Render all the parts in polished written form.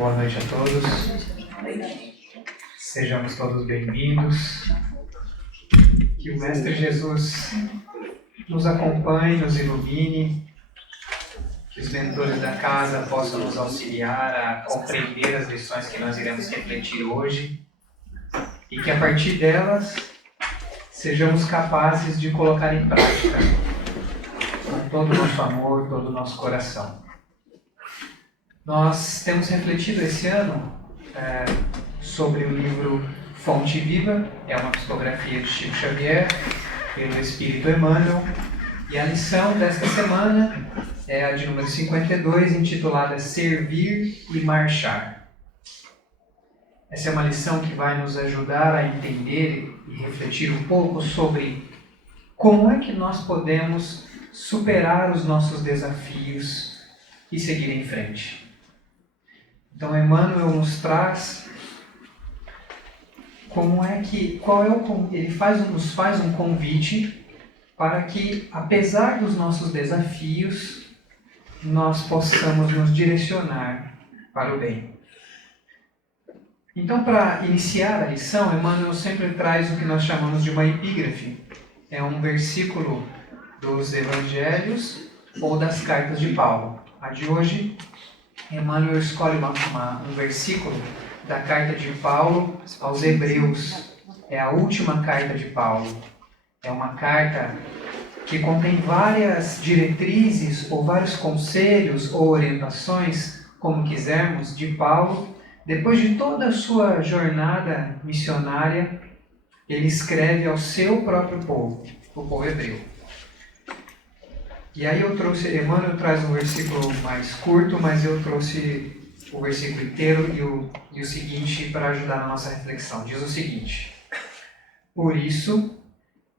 Boa noite a todos. Sejamos todos bem-vindos. Que o Mestre Jesus nos acompanhe, nos ilumine, que os mentores da casa possam nos auxiliar a compreender as lições que nós iremos refletir hoje e que a partir delas sejamos capazes de colocar em prática com todo o nosso amor, todo o nosso coração. Nós temos refletido esse ano sobre o livro Fonte Viva, é uma psicografia de Chico Xavier, pelo Espírito Emmanuel, e a lição desta semana é a de número 52, intitulada Servir e Marchar. Essa é uma lição que vai nos ajudar a entender e refletir um pouco sobre como é que nós podemos superar os nossos desafios e seguir em frente. Então, Emmanuel nos traz ele nos faz um convite para que, apesar dos nossos desafios, nós possamos nos direcionar para o bem. Então, para iniciar a lição, Emmanuel sempre traz o que nós chamamos de uma epígrafe. É um versículo dos Evangelhos ou das cartas de Paulo. A de hoje, Emmanuel escolhe um versículo da carta de Paulo aos Hebreus. É a última carta de Paulo. É uma carta que contém várias diretrizes ou vários conselhos ou orientações, como quisermos, de Paulo. Depois de toda a sua jornada missionária, ele escreve ao seu próprio povo, o povo hebreu. E aí Emmanuel traz um versículo mais curto, mas eu trouxe o versículo inteiro e o seguinte para ajudar na nossa reflexão. Diz o seguinte: Por isso,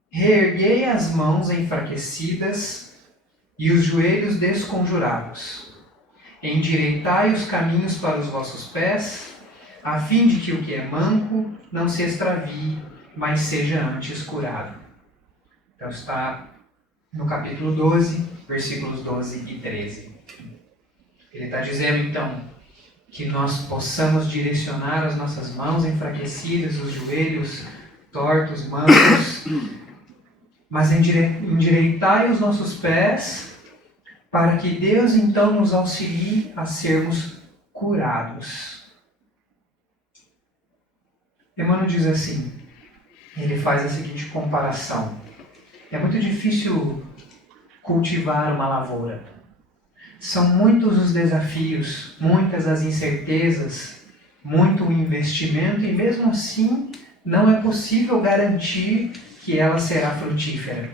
reerguei as mãos enfraquecidas e os joelhos desconjurados. Endireitai os caminhos para os vossos pés, a fim de que o que é manco não se extravie, mas seja antes curado. Então está no capítulo 12, versículos 12 e 13. Ele está dizendo, então, que nós possamos direcionar as nossas mãos enfraquecidas, os joelhos tortos, mancos, mas endireitai os nossos pés, para que Deus, então, nos auxilie a sermos curados. Emmanuel diz assim, ele faz a seguinte comparação. É muito difícil cultivar uma lavoura. São muitos os desafios, muitas as incertezas, muito o investimento e mesmo assim não é possível garantir que ela será frutífera.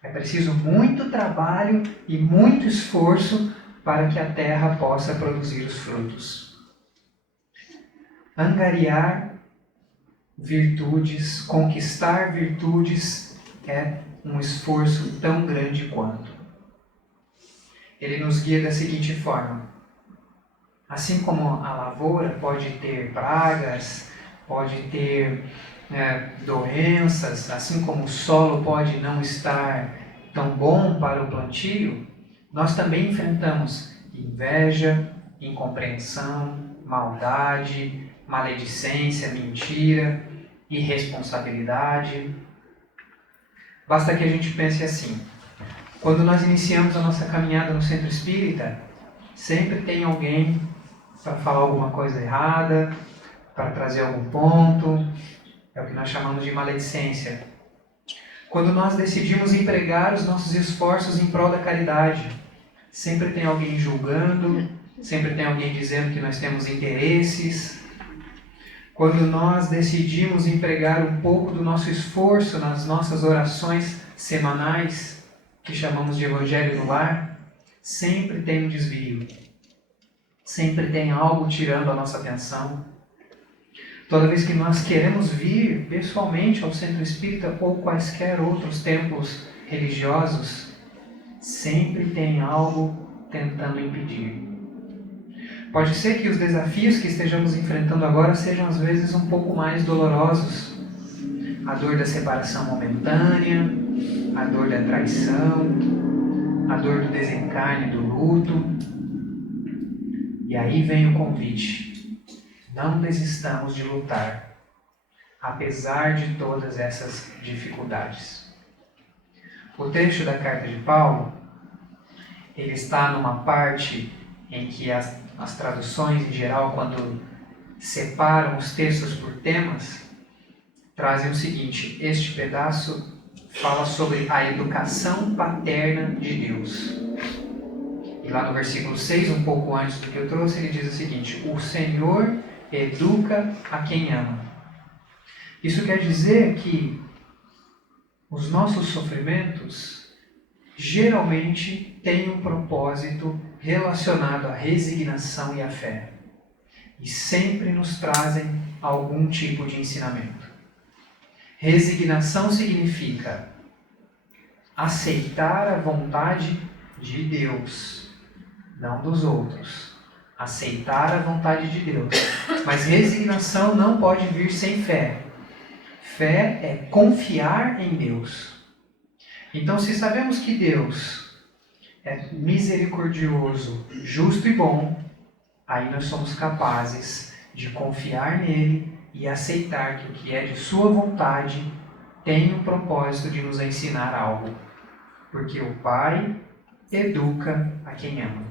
É preciso muito trabalho e muito esforço para que a terra possa produzir os frutos. Angariar virtudes, conquistar virtudes é um esforço tão grande quanto. Ele nos guia da seguinte forma. Assim como a lavoura pode ter pragas, pode ter doenças, assim como o solo pode não estar tão bom para o plantio, nós também enfrentamos inveja, incompreensão, maldade, maledicência, mentira, irresponsabilidade. Basta que a gente pense assim. Quando nós iniciamos a nossa caminhada no centro espírita, sempre tem alguém para falar alguma coisa errada, para trazer algum ponto. É o que nós chamamos de maledicência. Quando nós decidimos empregar os nossos esforços em prol da caridade, sempre tem alguém julgando, sempre tem alguém dizendo que nós temos interesses. Quando nós decidimos empregar um pouco do nosso esforço nas nossas orações semanais, que chamamos de Evangelho no Lar, sempre tem um desvio. Sempre tem algo tirando a nossa atenção. Toda vez que nós queremos vir pessoalmente ao Centro Espírita ou quaisquer outros templos religiosos, sempre tem algo tentando impedir. Pode ser que os desafios que estejamos enfrentando agora sejam às vezes um pouco mais dolorosos. A dor da separação momentânea, a dor da traição, a dor do desencarne, do luto. E aí vem o convite. Não desistamos de lutar, apesar de todas essas dificuldades. O trecho da carta de Paulo, ele está numa parte em que as traduções em geral, quando separam os textos por temas, trazem o seguinte: este pedaço fala sobre a educação paterna de Deus. E lá no versículo 6, um pouco antes do que eu trouxe, ele diz o seguinte: o Senhor educa a quem ama. Isso quer dizer que os nossos sofrimentos geralmente têm um propósito relacionado à resignação e à fé. E sempre nos trazem algum tipo de ensinamento. Resignação significa aceitar a vontade de Deus, não dos outros. Aceitar a vontade de Deus. Mas resignação não pode vir sem fé. Fé é confiar em Deus. Então, se sabemos que Deus é misericordioso, justo e bom, aí nós somos capazes de confiar nele e aceitar que o que é de sua vontade tem um propósito de nos ensinar algo. Porque o Pai educa a quem ama.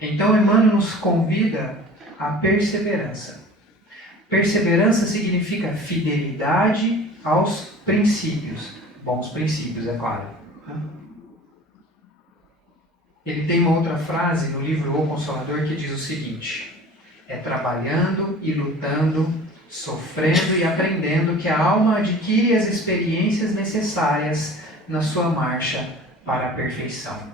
Então, Emmanuel nos convida à perseverança. Perseverança significa fidelidade aos princípios. Bons princípios, é claro. Ele tem uma outra frase no livro O Consolador que diz o seguinte: é trabalhando e lutando, sofrendo e aprendendo que a alma adquire as experiências necessárias na sua marcha para a perfeição.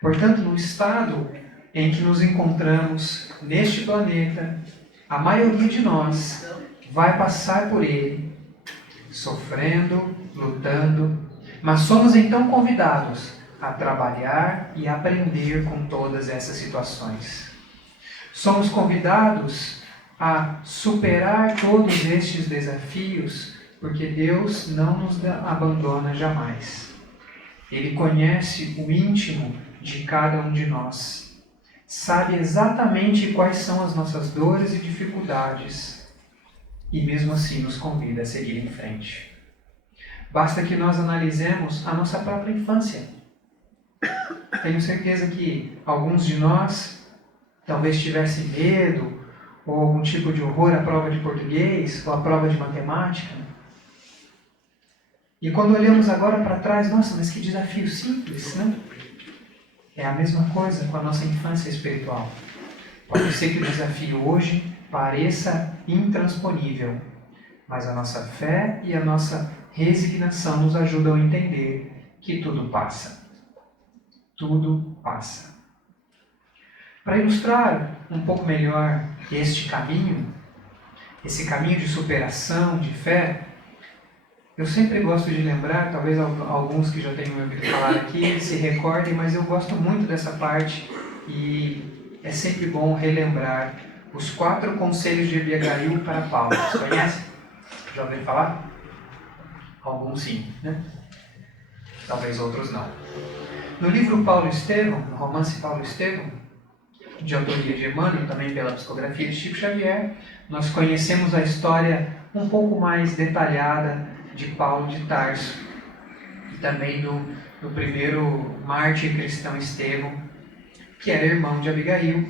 Portanto, no estado em que nos encontramos neste planeta, a maioria de nós vai passar por ele, sofrendo, lutando, mas somos então convidados a trabalhar e aprender com todas essas situações. Somos convidados a superar todos estes desafios, porque Deus não nos abandona jamais. Ele conhece o íntimo de cada um de nós. Sabe exatamente quais são as nossas dores e dificuldades e mesmo assim nos convida a seguir em frente. Basta que nós analisemos a nossa própria infância. Tenho certeza que alguns de nós talvez tivessem medo ou algum tipo de horror à prova de português ou à prova de matemática. E quando olhamos agora para trás, nossa, mas que desafio simples, né? É a mesma coisa com a nossa infância espiritual. Pode ser que o desafio hoje pareça intransponível, mas a nossa fé e a nossa resignação nos ajudam a entender que tudo passa. Tudo passa. Para ilustrar um pouco melhor este caminho, esse caminho de superação, de fé, eu sempre gosto de lembrar, talvez alguns que já tenham me ouvido falar aqui se recordem, mas eu gosto muito dessa parte e é sempre bom relembrar os 4 conselhos de Abigail para Paulo. Vocês conhecem? Já ouviram falar? Alguns sim, né? Talvez outros não. No livro Paulo Estevão, no romance Paulo Estevão, de autoria de Emmanuel, também pela psicografia de Chico Xavier, nós conhecemos a história um pouco mais detalhada de Paulo de Tarso e também do primeiro mártir cristão Estevão, que era irmão de Abigail.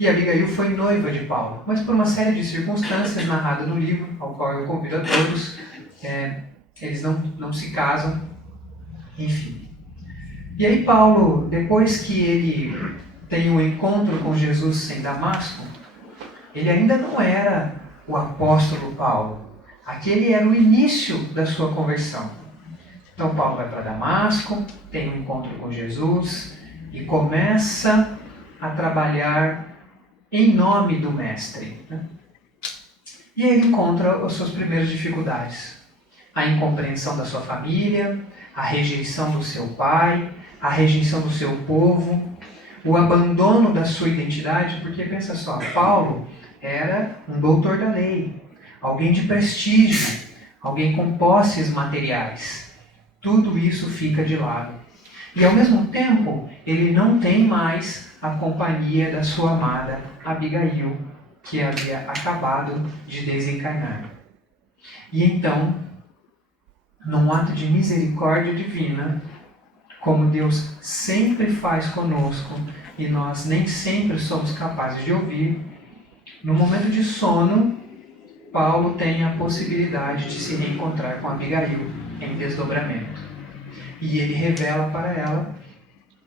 E Abigail foi noiva de Paulo, mas por uma série de circunstâncias narradas no livro, ao qual eu convido a todos, eles não se casam, enfim. E aí Paulo, depois que ele tem um encontro com Jesus em Damasco, ele ainda não era o apóstolo Paulo. Aquele era o início da sua conversão. Então Paulo vai para Damasco, tem um encontro com Jesus e começa a trabalhar em nome do Mestre. E ele encontra as suas primeiras dificuldades. A incompreensão da sua família, a rejeição do seu pai, a rejeição do seu povo, o abandono da sua identidade, porque pensa só, Paulo era um doutor da lei, alguém de prestígio, alguém com posses materiais. Tudo isso fica de lado. E ao mesmo tempo, ele não tem mais a companhia da sua amada Abigail, que havia acabado de desencarnar. E então, num ato de misericórdia divina, como Deus sempre faz conosco, e nós nem sempre somos capazes de ouvir, no momento de sono, Paulo tem a possibilidade de se reencontrar com Abigail em desdobramento. E ele revela para ela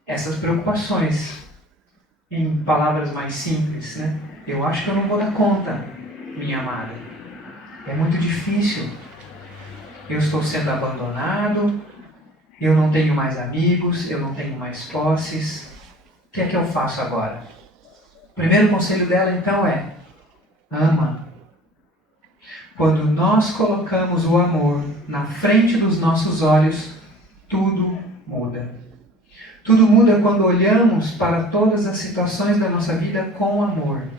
essas preocupações, em palavras mais simples, né? Eu acho que eu não vou dar conta, minha amada. É muito difícil. Eu estou sendo abandonado, eu não tenho mais amigos, eu não tenho mais posses. O que é que eu faço agora? O primeiro conselho dela, então, é: ama. Quando nós colocamos o amor na frente dos nossos olhos, tudo muda. Tudo muda quando olhamos para todas as situações da nossa vida com amor.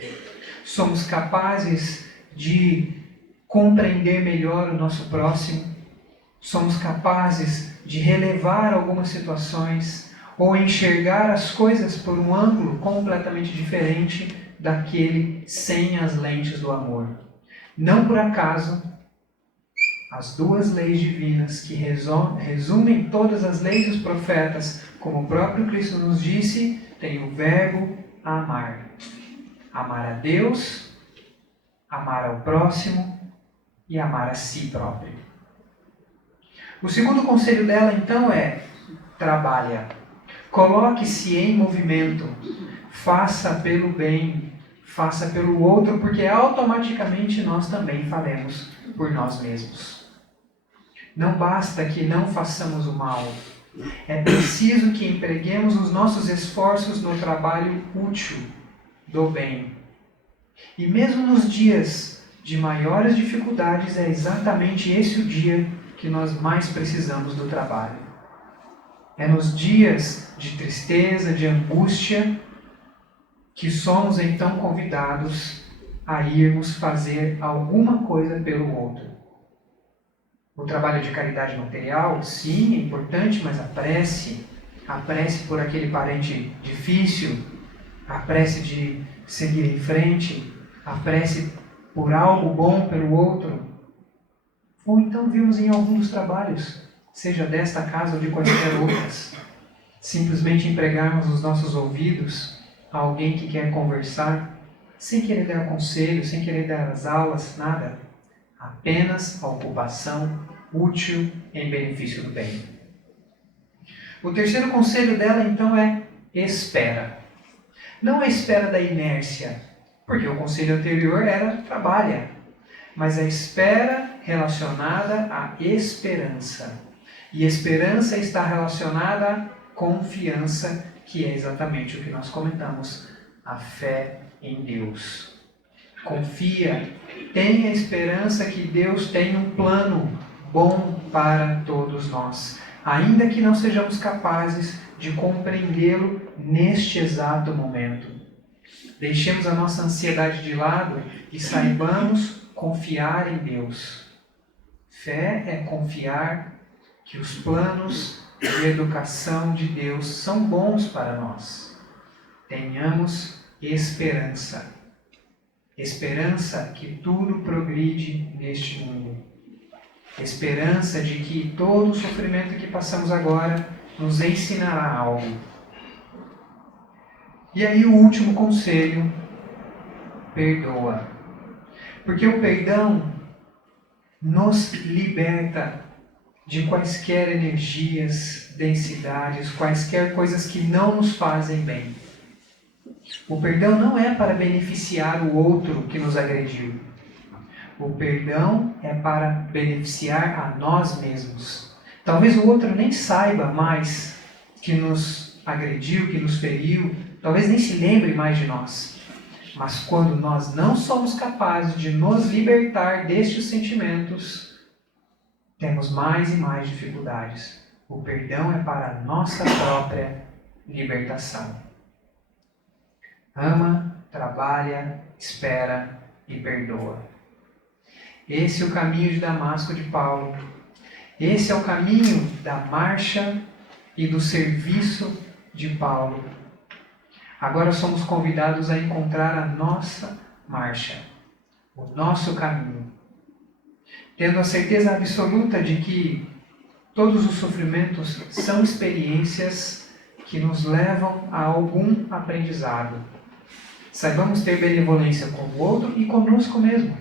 Somos capazes de compreender melhor o nosso próximo. Somos capazes de relevar algumas situações ou enxergar as coisas por um ângulo completamente diferente daquele sem as lentes do amor. Não por acaso, as duas leis divinas que resumem todas as leis dos profetas, como o próprio Cristo nos disse, tem o verbo amar. Amar a Deus, amar ao próximo e amar a si próprio. O segundo conselho dela, então, é: trabalha. Coloque-se em movimento. Faça pelo bem. Faça pelo outro, porque automaticamente nós também faremos por nós mesmos. Não basta que não façamos o mal. É preciso que empreguemos os nossos esforços no trabalho útil do bem. E mesmo nos dias de maiores dificuldades, é exatamente esse o dia que nós mais precisamos do trabalho. É nos dias de tristeza, de angústia, que somos então convidados a irmos fazer alguma coisa pelo outro. O trabalho de caridade material, sim, é importante, mas a prece por aquele parente difícil, a prece de seguir em frente, a prece por algo bom pelo outro. Ou então vimos em algum dos trabalhos, seja desta casa ou de quaisquer outras, simplesmente empregarmos os nossos ouvidos a alguém que quer conversar, sem querer dar conselho, sem querer dar as aulas, nada. Apenas a ocupação útil em benefício do bem. O terceiro conselho dela, então, é: espera. Não a espera da inércia, porque o conselho anterior era: trabalha. Mas a espera relacionada à esperança. E esperança está relacionada à confiança, que é exatamente o que nós comentamos, a fé em Deus. Confia, tenha esperança que Deus tem um plano bom para todos nós, ainda que não sejamos capazes de compreendê-lo neste exato momento. Deixemos a nossa ansiedade de lado e saibamos confiar em Deus. Fé é confiar que os planos de educação de Deus são bons para nós. Tenhamos esperança. Esperança que tudo progride neste mundo. Esperança de que todo o sofrimento que passamos agora nos ensinará algo. E aí o último conselho: perdoa. Porque o perdão nos liberta de quaisquer energias, densidades, quaisquer coisas que não nos fazem bem. O perdão não é para beneficiar o outro que nos agrediu. O perdão é para beneficiar a nós mesmos. Talvez o outro nem saiba mais que nos agrediu, que nos feriu, talvez nem se lembre mais de nós. Mas quando nós não somos capazes de nos libertar destes sentimentos, temos mais e mais dificuldades. O perdão é para a nossa própria libertação. Ama, trabalha, espera e perdoa. Esse é o caminho de Damasco de Paulo. Esse é o caminho da marcha e do serviço de Paulo. Agora somos convidados a encontrar a nossa marcha, o nosso caminho, tendo a certeza absoluta de que todos os sofrimentos são experiências que nos levam a algum aprendizado. Saibamos ter benevolência com o outro e conosco mesmo,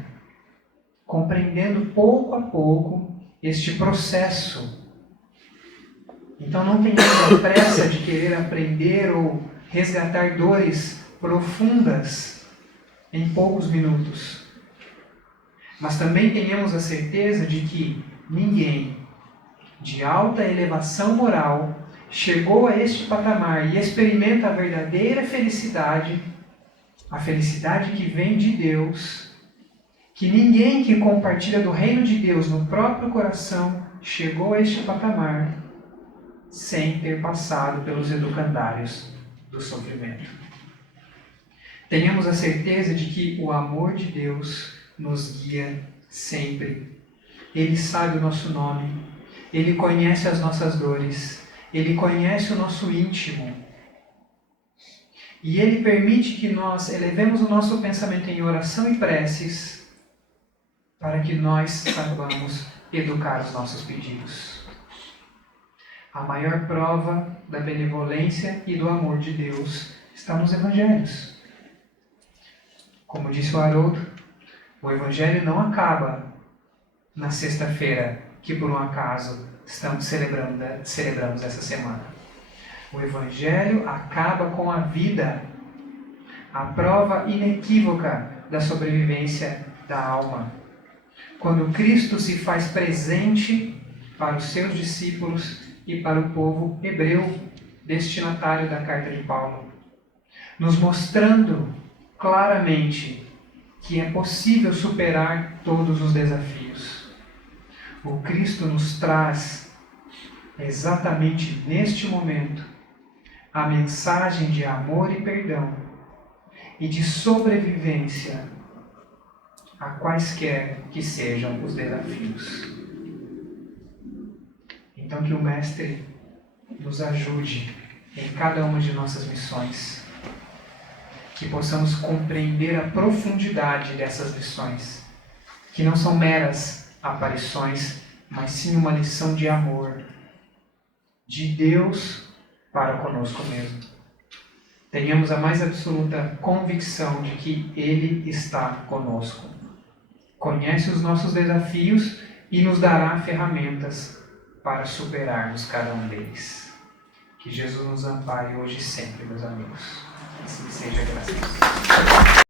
compreendendo pouco a pouco este processo. Então não tenhamos a pressa de querer aprender ou resgatar dores profundas em poucos minutos. Mas também tenhamos a certeza de que ninguém de alta elevação moral chegou a este patamar e experimenta a verdadeira felicidade, a felicidade que vem de Deus, que ninguém que compartilha do reino de Deus no próprio coração chegou a este patamar sem ter passado pelos educandários do sofrimento. Tenhamos a certeza de que o amor de Deus nos guia sempre. Ele sabe o nosso nome, Ele conhece as nossas dores, Ele conhece o nosso íntimo. E Ele permite que nós elevemos o nosso pensamento em oração e preces para que nós saibamos educar os nossos pedidos. A maior prova da benevolência e do amor de Deus está nos Evangelhos. Como disse o Haroldo, o Evangelho não acaba na sexta-feira, que por um acaso celebramos essa semana. O Evangelho acaba com a vida, a prova inequívoca da sobrevivência da alma. Quando Cristo se faz presente para os seus discípulos e para o povo hebreu, destinatário da carta de Paulo, nos mostrando claramente que é possível superar todos os desafios. O Cristo nos traz, exatamente neste momento, a mensagem de amor e perdão e de sobrevivência a quaisquer que sejam os desafios. Então que o Mestre nos ajude em cada uma de nossas missões, que possamos compreender a profundidade dessas lições, que não são meras aparições, mas sim uma lição de amor de Deus para conosco mesmo. Tenhamos a mais absoluta convicção de que Ele está conosco, conhece os nossos desafios e nos dará ferramentas para superarmos cada um deles. Que Jesus nos ampare hoje e sempre, meus amigos. Assim seja, graças a Deus.